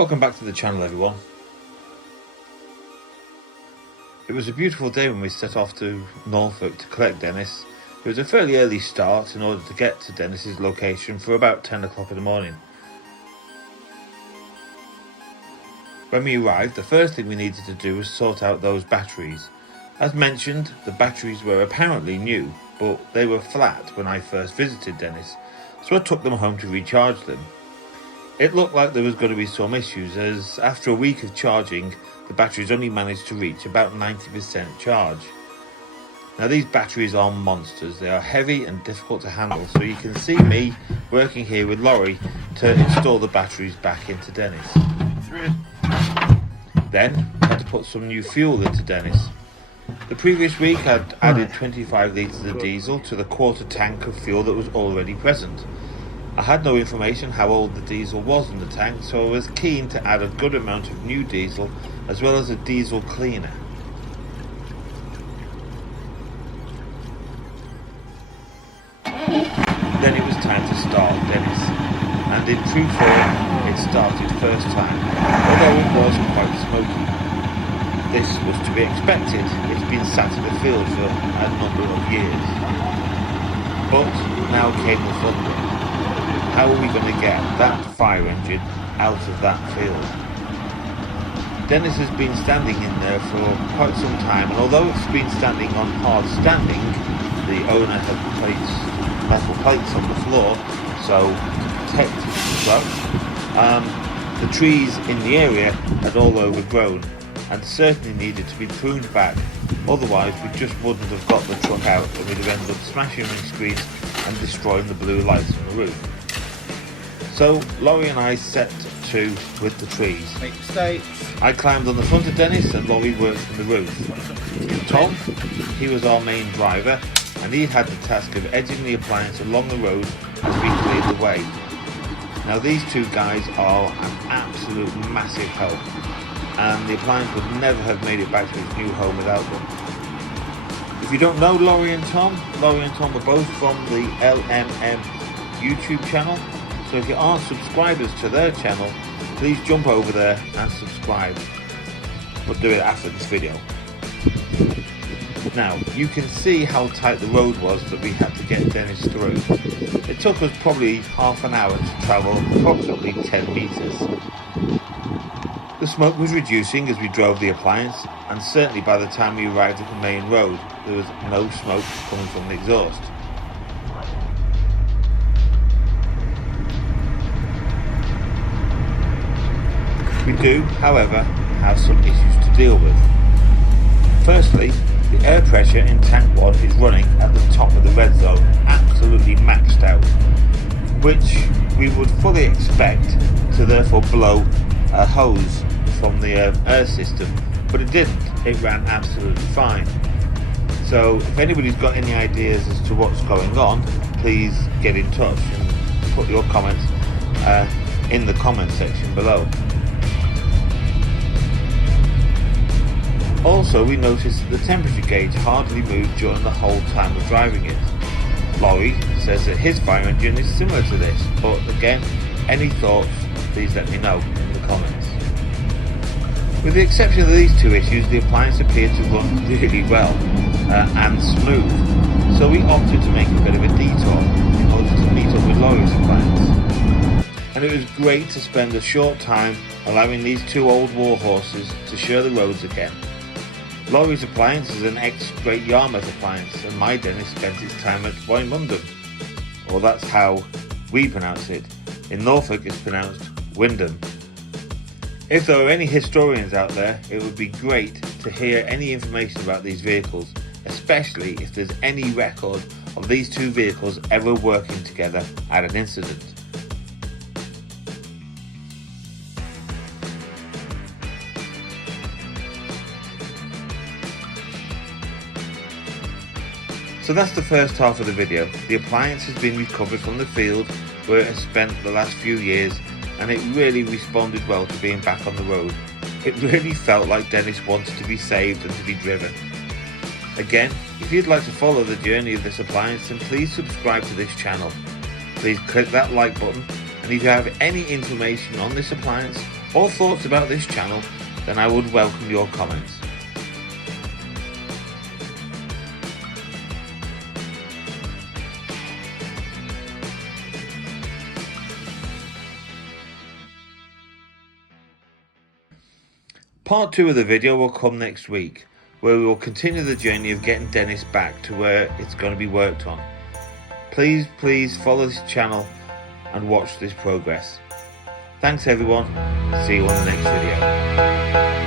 Welcome back to the channel, everyone. It was a beautiful day when we set off to Norfolk to collect Dennis. It was a fairly early start in order to get to Dennis's location for about 10 o'clock in the morning. When we arrived, the first thing we needed to do was sort out those batteries. As mentioned, the batteries were apparently new, but they were flat when I first visited Dennis, so I took them home to recharge them. It looked like there was going to be some issues, as after a week of charging, the batteries only managed to reach about 90% charge. Now these batteries are monsters. They are heavy and difficult to handle, so you can see me working here with Laurie to install the batteries back into Dennis. Then I had to put some new fuel into Dennis. The previous week I'd added 25 litres of diesel to the quarter tank of fuel that was already present. I had no information how old the diesel was in the tank, so I was keen to add a good amount of new diesel as well as a diesel cleaner. Then it was time to start Dennis, and in true form it started first time, although it was quite smoky. This was to be expected. It's been sat in the field for a number of years. But now came the fun bit. How are we going to get that fire engine out of that field? Dennis has been standing in there for quite some time, and although it's been standing on hard standing, the owner had placed metal plates on the floor so to protect it as well. The trees in the area had all overgrown and certainly needed to be pruned back, otherwise we just wouldn't have got the truck out and we'd have ended up smashing windscreens and destroying the blue lights on the roof. So Laurie and I set to with the trees. Make mistakes. I climbed on the front of Dennis and Laurie worked from the roof. Tom, he was our main driver, and he had the task of edging the appliance along the road as we cleared the way. Now these two guys are an absolute massive help, and the appliance would never have made it back to its new home without them. If you don't know Laurie and Tom are both from the LMM YouTube channel. So if you aren't subscribers to their channel, please jump over there and subscribe. But do it after this video. Now, you can see how tight the road was that we had to get Dennis through. It took us probably half an hour to travel approximately 10 metres. The smoke was reducing as we drove the appliance, and certainly by the time we arrived at the main road, there was no smoke coming from the exhaust. We do, however, have some issues to deal with. Firstly, the air pressure in tank 1 is running at the top of the red zone, absolutely maxed out, which we would fully expect to therefore blow a hose from the air system, but it didn't. It ran absolutely fine. So if anybody's got any ideas as to what's going on, please get in touch and put your comments in the comment section below. Also, we noticed that the temperature gauge hardly moved during the whole time of driving it. Laurie says that his fire engine is similar to this, but again, any thoughts, please let me know in the comments. With the exception of these two issues, the appliance appeared to run really well and smooth, so we opted to make a bit of a detour in order to meet up with Laurie's appliance. And it was great to spend a short time allowing these two old war horses to share the roads again. Laurie's appliance is an ex-Great Yarmouth appliance, and my Dennis spent his time at Wymondham. Or that's how we pronounce it. In Norfolk it's pronounced Wyndham. If there are any historians out there, it would be great to hear any information about these vehicles, especially if there's any record of these two vehicles ever working together at an incident. So that's the first half of the video. The appliance has been recovered from the field where it has spent the last few years, and it really responded well to being back on the road. It really felt like Dennis wanted to be saved and to be driven. Again, if you'd like to follow the journey of this appliance, then please subscribe to this channel. Please click that like button, and if you have any information on this appliance or thoughts about this channel, then I would welcome your comments. Part 2 of the video will come next week, where we will continue the journey of getting Dennis back to where it's going to be worked on. Please follow this channel and watch this progress. Thanks everyone, see you on the next video.